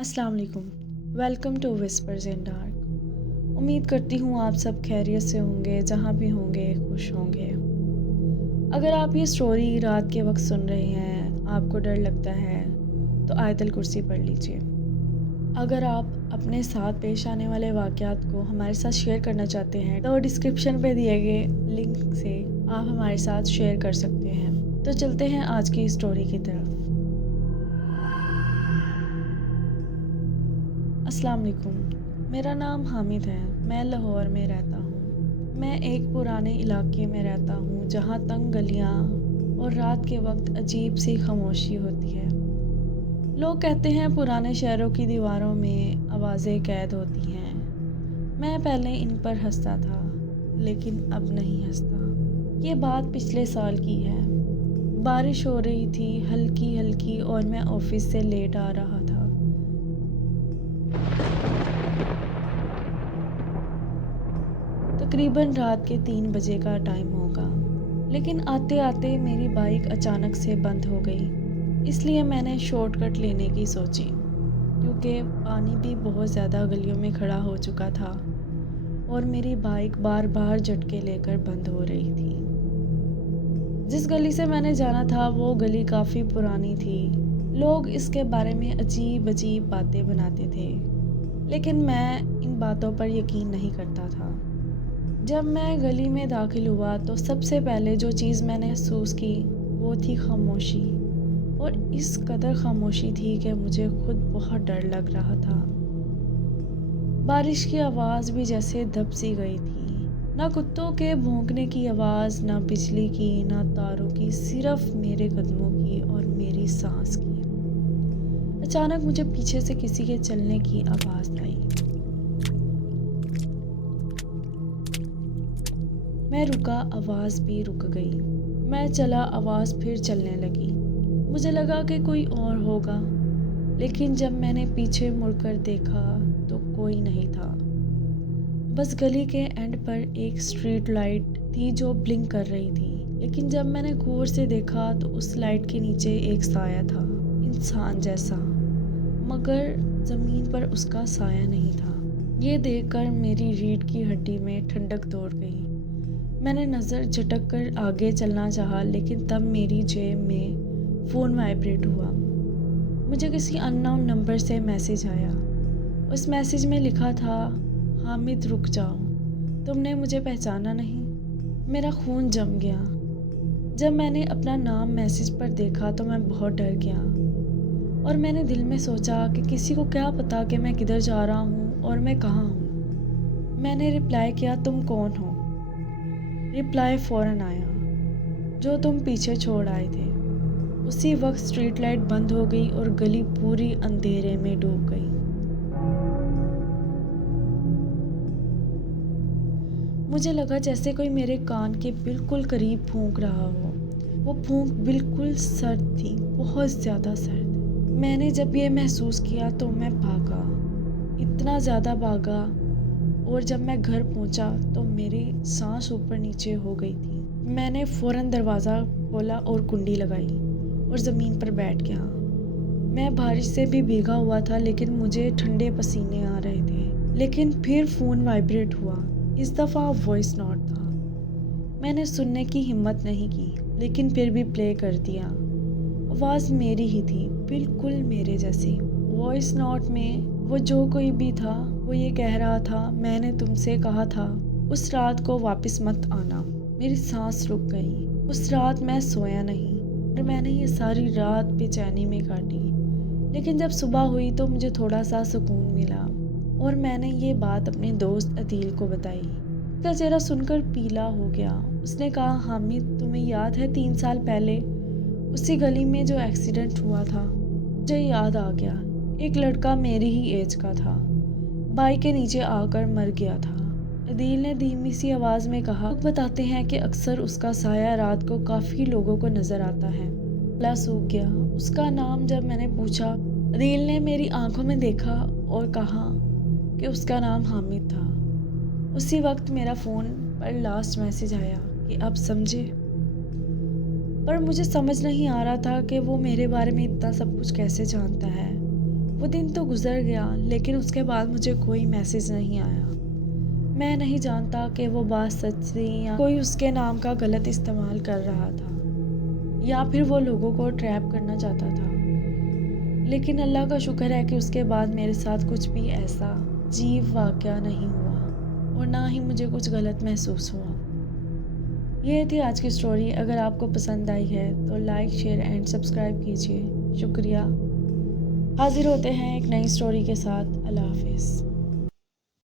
अस्सलाम वालेकुम। Welcome to whispers in dark. उम्मीद करती हूँ आप सब खैरियत से होंगे, जहाँ भी होंगे खुश होंगे। अगर आप ये स्टोरी रात के वक्त सुन रहे हैं, आपको डर लगता है, तो आयतल कुर्सी पढ़ लीजिए। अगर आप अपने साथ पेश आने वाले वाक़यात को हमारे साथ शेयर करना चाहते हैं, तो डिस्क्रिप्शन पे दिए गए लिंक से आप हमारे साथ शेयर कर सकते हैं। तो चलते हैं आज की स्टोरी की तरफ। अस्सलाम वालेकुम। मेरा नाम हामिद है। मैं लाहौर में रहता हूँ। मैं एक पुराने इलाके में रहता हूँ जहाँ तंग गलियाँ और रात के वक्त अजीब सी खामोशी होती है। लोग कहते हैं पुराने शहरों की दीवारों में आवाज़ें कैद होती हैं। मैं पहले इन पर हंसता था, लेकिन अब नहीं हंसता। ये बात पिछले साल की है। बारिश हो रही थी, हल्की हल्की, और मैं ऑफिस से लेट आ रहा था। तकरीबन रात के 3 बजे का टाइम होगा, लेकिन आते आते मेरी बाइक अचानक से बंद हो गई। इसलिए मैंने शॉर्टकट लेने की सोची, क्योंकि पानी भी बहुत ज़्यादा गलियों में खड़ा हो चुका था और मेरी बाइक बार बार झटके लेकर बंद हो रही थी। जिस गली से मैंने जाना था वो गली काफ़ी पुरानी थी। लोग इसके बारे में अजीब अजीब बातें बनाते थे, लेकिन मैं इन बातों पर यकीन नहीं करता था। जब मैं गली में दाखिल हुआ तो सबसे पहले जो चीज़ मैंने महसूस की वो थी खामोशी। और इस कदर खामोशी थी कि मुझे खुद बहुत डर लग रहा था। बारिश की आवाज़ भी जैसे दब सी गई थी। ना कुत्तों के भौंकने की आवाज़, ना बिजली की, ना तारों की, सिर्फ मेरे कदमों की और मेरी सांस की। अचानक मुझे पीछे से किसी के चलने की आवाज़ आई। मैं रुका, आवाज़ भी रुक गई। मैं चला, आवाज़ फिर चलने लगी। मुझे लगा कि कोई और होगा, लेकिन जब मैंने पीछे मुड़कर देखा तो कोई नहीं था। बस गली के एंड पर एक स्ट्रीट लाइट थी जो ब्लिंक कर रही थी, लेकिन जब मैंने गौर से देखा तो उस लाइट के नीचे एक साया था, इंसान जैसा, मगर ज़मीन पर उसका साया नहीं था। ये देखकर मेरी रीढ़ की हड्डी में ठंडक दौड़ गई। मैंने नज़र झटक कर आगे चलना चाहा, लेकिन तब मेरी जेब में फ़ोन वाइब्रेट हुआ। मुझे किसी अननोन नंबर से मैसेज आया। उस मैसेज में लिखा था, हामिद रुक जाओ, तुमने मुझे पहचाना नहीं। मेरा खून जम गया। जब मैंने अपना नाम मैसेज पर देखा तो मैं बहुत डर गया, और मैंने दिल में सोचा कि किसी को क्या पता कि मैं किधर जा रहा हूँ और मैं कहाँ हूँ। मैंने रिप्लाई किया, तुम कौन हो? रिप्लाई फ़ौरन आया, जो तुम पीछे छोड़ आए थे। उसी वक्त स्ट्रीट लाइट बंद हो गई और गली पूरी अंधेरे में डूब गई। मुझे लगा जैसे कोई मेरे कान के बिल्कुल करीब फूंक रहा हो। वो फूंक बिल्कुल सर्द थी, बहुत ज़्यादा सर्द। मैंने जब ये महसूस किया तो मैं भागा, इतना ज़्यादा भागा, और जब मैं घर पहुंचा तो मेरी सांस ऊपर नीचे हो गई थी। मैंने फ़ौरन दरवाज़ा खोला और कुंडी लगाई और ज़मीन पर बैठ गया। मैं बारिश से भी भीगा हुआ था, लेकिन मुझे ठंडे पसीने आ रहे थे। लेकिन फिर फ़ोन वाइब्रेट हुआ। इस दफ़ा वॉइस नोट था। मैंने सुनने की हिम्मत नहीं की, लेकिन फिर भी प्ले कर दिया। आवाज़ मेरी ही थी, बिल्कुल मेरे जैसी। वॉइस नोट में वो जो कोई भी था, वो ये कह रहा था, मैंने तुमसे कहा था उस रात को वापस मत आना। मेरी सांस रुक गई। उस रात मैं सोया नहीं और मैंने ये सारी रात बेचैनी में काटी। लेकिन जब सुबह हुई तो मुझे थोड़ा सा सुकून मिला, और मैंने ये बात अपने दोस्त अदील को बताई। उसका चेहरा सुनकर पीला हो गया। उसने कहा, हामिद, तुम्हें याद है 3 साल पहले उसी गली में जो एक्सीडेंट हुआ था? मुझे याद आ गया। एक लड़का मेरी ही एज का था, बाइक के नीचे आकर मर गया था। अदील ने धीमी सी आवाज़ में कहा, लोग बताते हैं कि अक्सर उसका साया रात को काफ़ी लोगों को नज़र आता है। गला सूख गया। उसका नाम जब मैंने पूछा, अदील ने मेरी आंखों में देखा और कहा कि उसका नाम हामिद था। उसी वक्त मेरा फ़ोन पर लास्ट मैसेज आया कि अब समझे। पर मुझे समझ नहीं आ रहा था कि वो मेरे बारे में इतना सब कुछ कैसे जानता है। وہ دن تو گزر گیا لیکن اس کے بعد مجھے کوئی میسیج نہیں آیا۔ میں نہیں جانتا کہ وہ بات سچ تھی یا کوئی اس کے نام کا غلط استعمال کر رہا تھا یا پھر وہ لوگوں کو ٹریپ کرنا چاہتا تھا۔ لیکن اللہ کا شکر ہے کہ اس کے بعد میرے ساتھ کچھ بھی ایسا عجیب واقعہ نہیں ہوا اور نہ ہی مجھے کچھ غلط محسوس ہوا۔ یہ تھی آج کی سٹوری۔ اگر آپ کو پسند آئی ہے تو لائک، شیئر اینڈ سبسکرائب کیجیے۔ شکریہ۔ حاضر ہوتے ہیں ایک نئی سٹوری کے ساتھ۔ اللہ حافظ۔